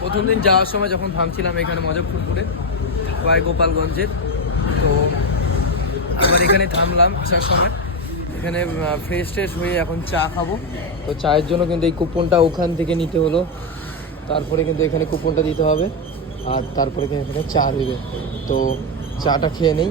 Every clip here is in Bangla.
প্রথম দিন যাওয়ার সময় যখন থামছিলাম এখানে মজফরপুরে বাই গোপালগঞ্জের, তো আবার এখানে থামলাম আসার সময়। এখানে ফ্রেশ ট্রেশ হয়ে এখন চা খাব। তো চায়ের জন্য কিন্তু এই কুপনটা ওখান থেকে নিতে হলো। তারপরে কিন্তু এখানে কুপনটা দিতে হবে। আর তারপরে কিন্তু এখানে চা দেবে। তো চাটা খেয়ে নেই।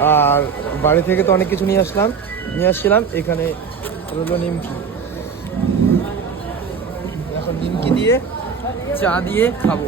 আর বাড়ি থেকে তো অনেক কিছু নিয়ে আসলাম, নিয়ে আসছিলাম। এখানে রইল নিমকি। এখন নিমকি দিয়ে চা দিয়ে খাব।